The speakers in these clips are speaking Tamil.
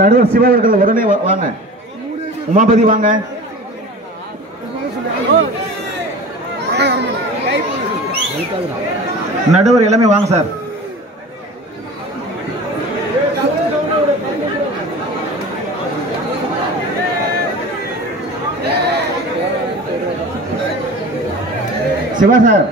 நடுவர் சிவர்கள் உடனே வாங்க. உமாபதி வாங்க. நடுவர் எல்லாமே வாங்க sir. Siva sir,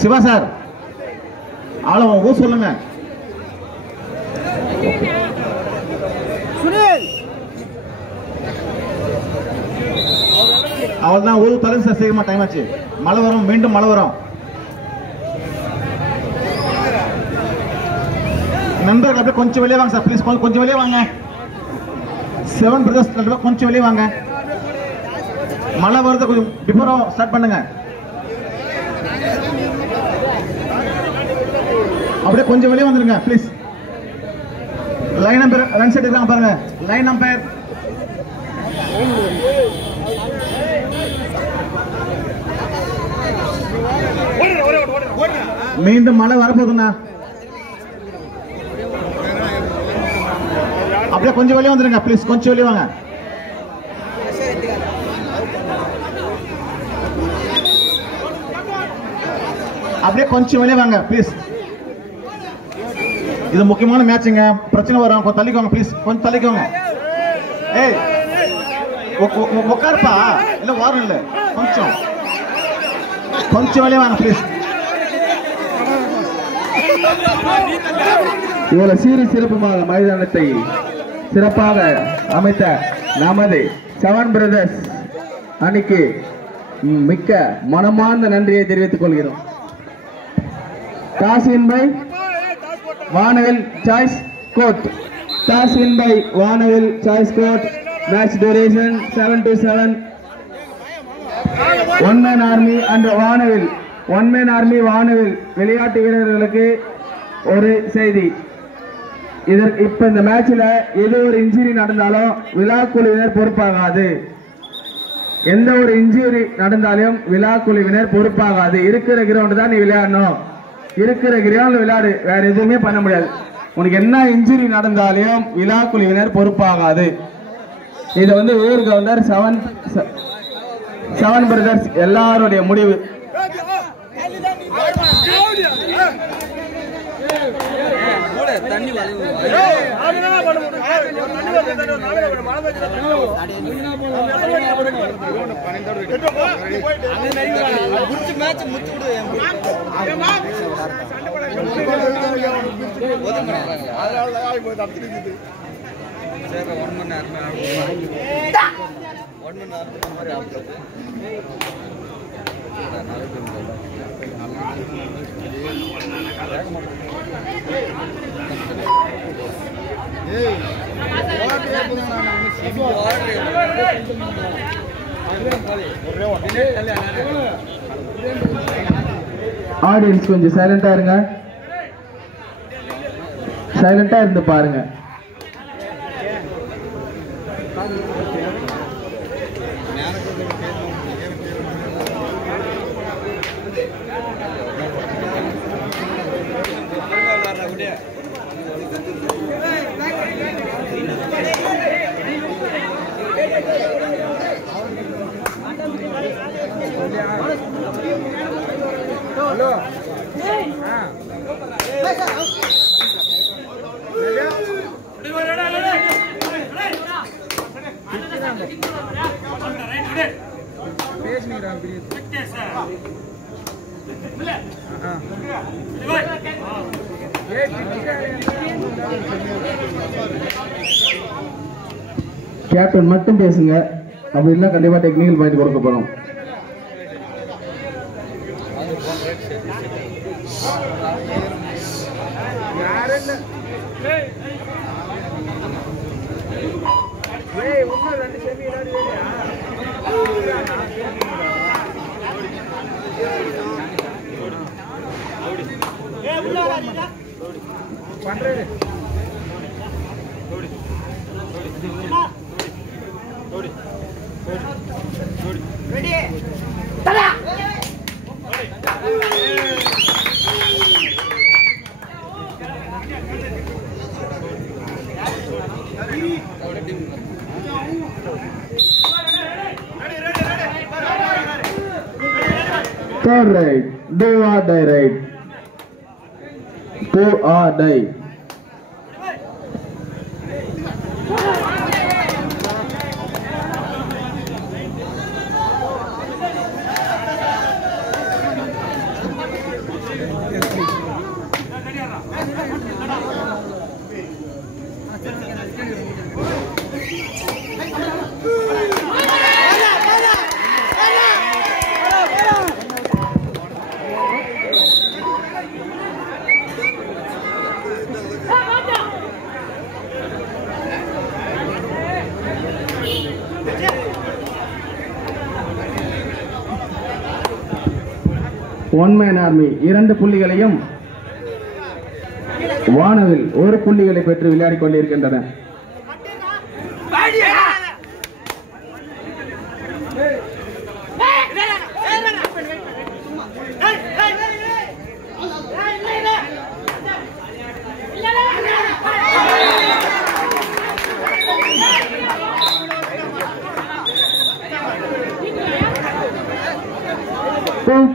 Siva sir, ஆள ஊ சொல்லுங்க. அவள் தான் ஊர் தரும் சார். சீக்கிரமா டைம் ஆச்சு. மழை வரும், மீண்டும் மழை வரும். நண்பர்கள் அப்படியே கொஞ்சம் வெளியே வாங்க சார் ப்ளீஸ். கொஞ்சம் வெளியே வாங்க. 7 பிரதர்ஸ் கொஞ்சம் வெளியே வாங்க. மழை வருது, கொஞ்சம் பிஃபோரா ஸ்டார்ட் பண்ணுங்க. அப்படியே கொஞ்சம் வெளியே வந்துருங்க please. Line number run set இருக்காங்க பாருங்க. லைன் நம்பர் மீண்டும் மழை வரப்போகுதுண்ணா. அப்படியே கொஞ்சம் வெளியே வந்துருங்க ப்ளீஸ். கொஞ்சம் வெளியே வாங்க. அப்படியே கொஞ்சம் வெளியே வாங்க ப்ளீஸ். இது முக்கியமான மேட்சுங்க. பிரச்சனை வரும். கொஞ்சம் தள்ளிக்கோங்க ப்ளீஸ். கொஞ்சம் தள்ளிக்கோங்க. ஏய் உட்காருப்பா. இல்ல வாரம் இல்ல. கொஞ்சம் வெளியே வாங்க ப்ளீஸ். இவ்வளவு சீரு சிறப்புமாக மைதானத்தை சிறப்பாக அமைத்த நமது 7 பிரதர்ஸ் அணிக்கு மிக்க மனமார்ந்த நன்றியை தெரிவித்துக் கொள்கிறோம். Toss win by Vanavil choice court. Toss win by Vanavil choice court. Match duration 7-7. 1 man army and வானவில். 1 man army வானவில் விளையாட்டு வீரர்களுக்கு ஒரு செய்தி. இப்ப இந்த மேட்ச்ல ஏதோ ஒரு இன்ஜுரி நடந்தாலும் விழா குழுவினர் பொறுப்பாகாது. எந்த ஒரு இன்ஜுரி நடந்தாலும் விழா குழுவினர் பொறுப்பாகாது. இருக்கிற கிரவுண்ட் தான் நீ விளையாடணும். இருக்கிற கிரவுண்ட் விளையாடு. வேற எதுவுமே பண்ண முடியாது. உனக்கு என்ன இன்ஜுரி நடந்தாலும் விழா குழுவினர் பொறுப்பாகாது. இது ஊர் கவுண்டர் 7 பிரதர்ஸ் எல்லாருடைய முடிவு. ஆடியன்ஸ் கொஞ்சம் சைலண்டா இருங்க. சைலண்டா இருந்து பாருங்க. கேப்டன் மட்டும் பேசுங்க, அப்படி இல்லை கண்டிப்பா டெக்னிக்கல் பாயிண்ட் கொடுக்க போறோம். Third right, do or die right. Do or die. One man army 2 புள்ளிகளையும் வானவில் 1 புள்ளிகளை பெற்று விளையாடிக் கொண்டிருக்கின்றன.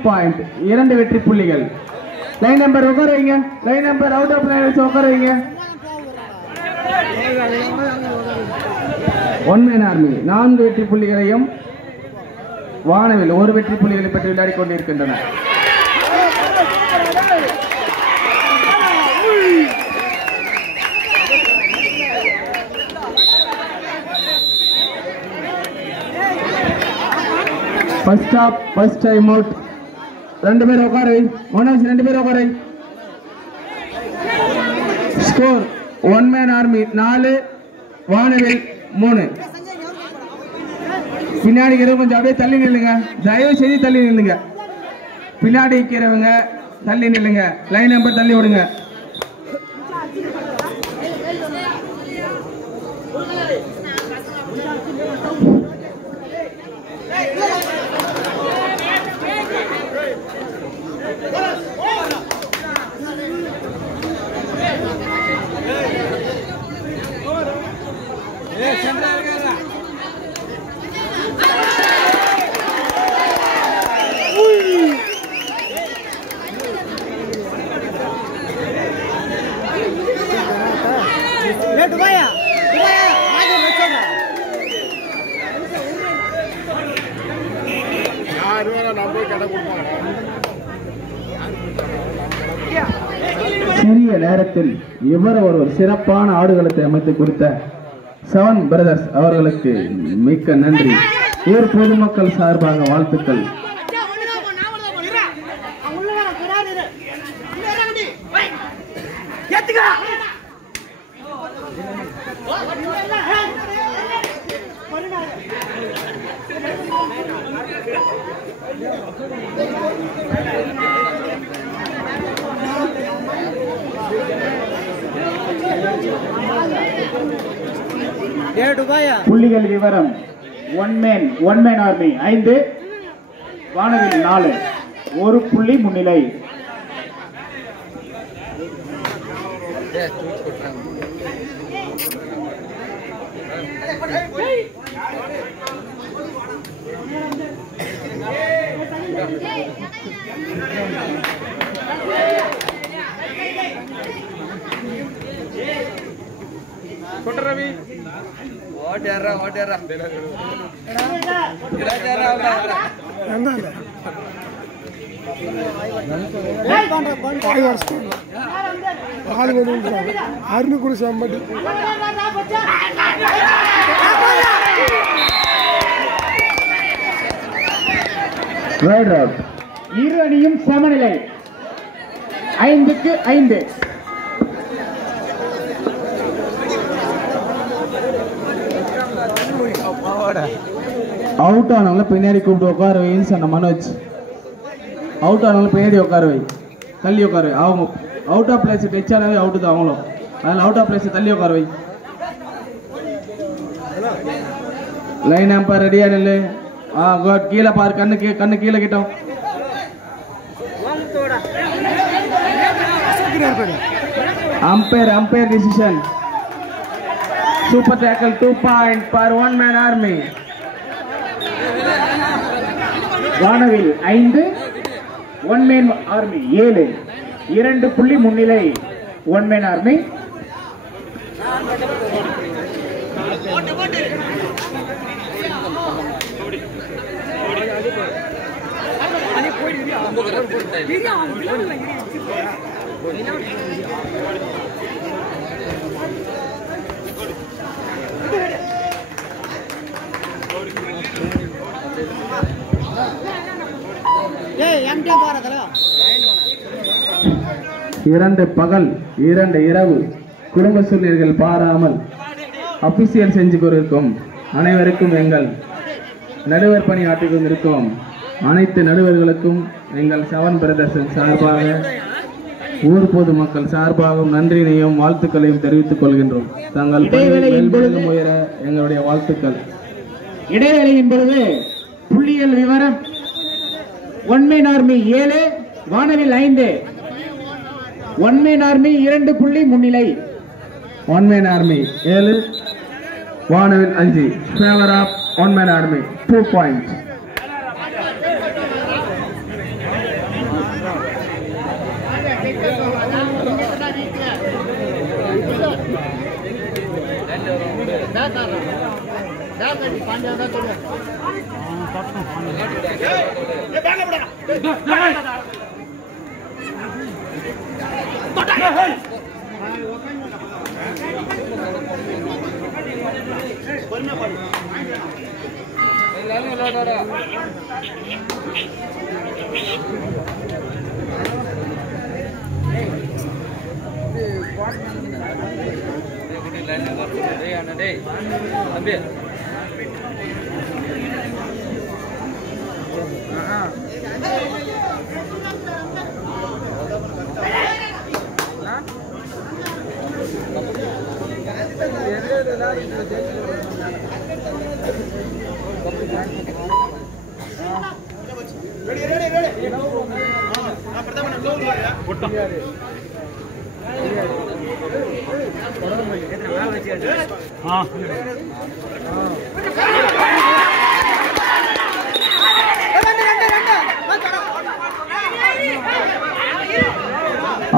பாயிண்ட் 2 வெற்றி புள்ளிகள். லைன் நம்பர் உட்கார வைங்க. Line number out of line உட்கார வைங்க. ஒன் மேன் ஆர்மி 4 வெற்றி புள்ளிகளையும் வானவில் 1 வெற்றி புள்ளிகளை பெற்று விளையாடிக் கொண்டிருக்கின்றன. First stop first time out 2 பேர் உட்கார வை. மனோஜ் 2 பேர் உட்கார வை. ஸ்கோர் ஒன் மேன் ஆர்மி 4 வானவில் 3. பின்னாடி இருக்கிறவங்க கொஞ்சம் அப்படியே தள்ளி நில்லுங்க, தயவு செய்து தள்ளி நில்லுங்க. பின்னாடி இருக்கிறவங்க தள்ளி நில்லுங்க, லைன் நம்பர் தள்ளி விடுங்க. சிறிய நேரத்தில் இவர் ஒரு சிறப்பான ஆடுகளத்தை அமைத்து கொடுத்த 7 பிரதர்ஸ் அவர்களுக்கு மிக்க நன்றி. ஊர் பொதுமக்கள் சார்பாக வாழ்த்துக்கள். புள்ளிகள் விவரம் ஒன் மேன் ஆர்மி 5 வானவில் 4 1 புள்ளி முன்னிலை. रवि இரு அணியும் சமநிலை 5-5. அவுட் ஆனவங்கள பின்னாடி கூப்பிட்டு உட்கார வைன்னு சொன்ன மனோஜ். அவுட் ஆனவங்கள பின்னாடி உட்கார வை, தள்ளி உட்கார வை. அவங்க அவுட் ஆஃப் பிளேஸ் டச் ஆனவே அவுட்டு தான் அவங்களும். அதில் அவுட் ஆஃப் பிளேஸ் தள்ளி உட்கார வை. லைன் ஆம்பர் ரெடியா நில்லு. குட். கீழே பாரு, கண்ணு கீழே கிட்டோம். Umpire decision. Super tackle 2 point per one man army. வானவில் 5, ஒன் மேன் ஆர்மி 7. 2 புள்ளி முன்னிலை ஒன் மேன் ஆர்மி. இரண்டு பகல் 2 இரவு குடும்ப சூழ்நிலைகள் பாராமல் அபிஷியல் செஞ்சு கொண்டிருக்கும் அனைவருக்கும் எங்கள் நடுவர் பணி ஆற்றிக் கொண்டிருக்கும் அனைத்து நடுவர்களுக்கும் எங்கள் 7 பிரதர்ஷன் சார்பாக ஊர் பொதுமக்கள் சார்பாகவும் நன்றியையும் வாழ்த்துக்களையும் தெரிவித்துக் கொள்கின்றோம். தங்கள் உயர எங்களுடைய வாழ்த்துக்கள். இடைவேளையின் பொழுது புள்ளியல் விவரம்: ஒன் மேன் ஆர்மி 7, வானவில் 5. ஒன் மேன் ஆர்மி 2 புள்ளி முன்னிலை. ஒன் மேன் ஆர்மி 7, வானவில் 5. Favour of one man army 2 point.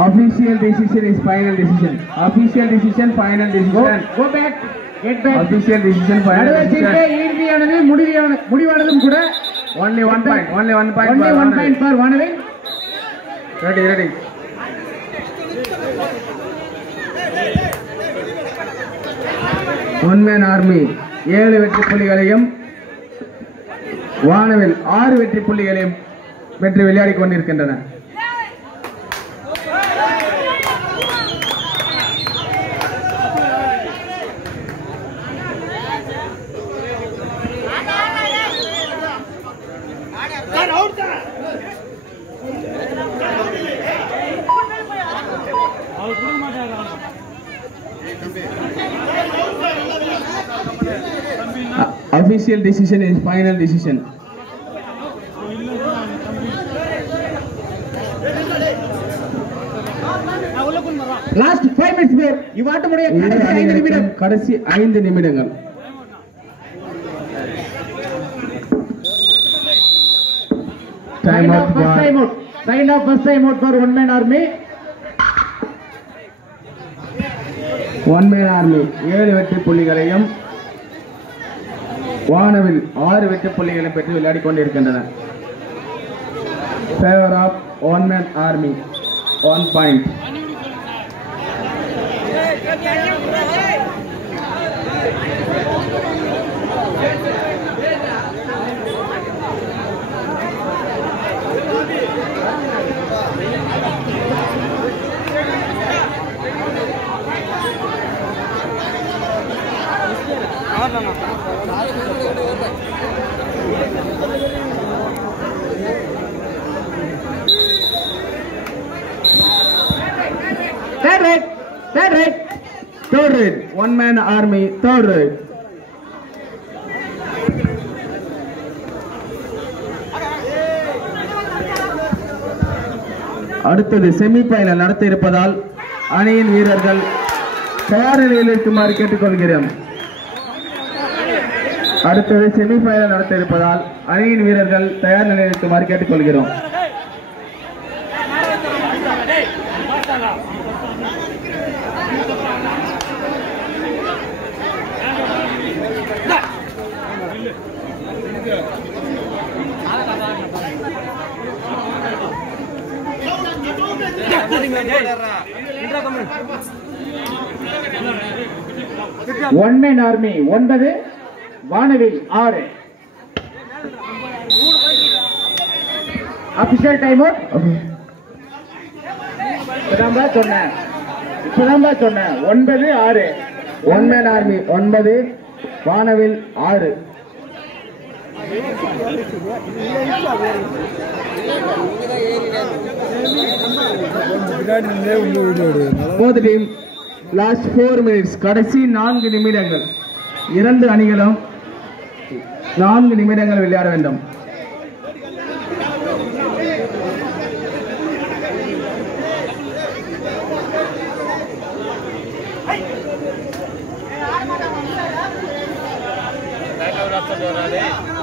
Official decision is final decision. Official decision, final decision. Go back. Get back. Official decision, final decision. இறுதியானது முடிவானதும் கூட. Only 1 point. Only 1 point. Only 1 point for வானவில். Ready. ஒன் மேன் ஆர்மி 7 வெற்றி புள்ளிகளையும் வானவில் 6 வெற்றி புள்ளிகளையும் வெற்றி விளையாடி கொண்டிருக்கின்றன. Official decision is final decision. Last 5 minutes there. இவாட்ட முடிய கடைசி 5 நிமிடங்கள். Time out. Signed off first time out for one man army. One man army 7 வெற்றி புள்ளிகளையும் வானவில் 6 வெற்றி புள்ளிகளையும் பெற்று விளையாடி கொண்டிருக்கின்றன. Favour of one man army 1 point. Third raid, one man army, third raid. அடுத்தது செமி ஃபைனல் நடத்த இருப்பதால் அணியின் வீரர்கள் தயார் நிலையில் இருக்குமாறு கேட்டுக்கொள்கிறோம். அடுத்தது செமி ஃபைனல் நடத்த இருப்பதால் அணியின் வீரர்கள் தயார் நிலையில் இருக்குமாறு கேட்டுக்கொள்கிறோம். ஒன் மேன் ஆர்மி 9, வானவில் 6. Official time out. இப்பதான் சொன்னேன் 9-6. ஒன் மேன் ஆர்மி 9, வானவில் 6. Both team last 4 minutes, கடைசி 4 நிமிடங்கள். 2 அணிகளும் 4 நிமிடங்கள் விளையாட வேண்டும். Dale un abrazo,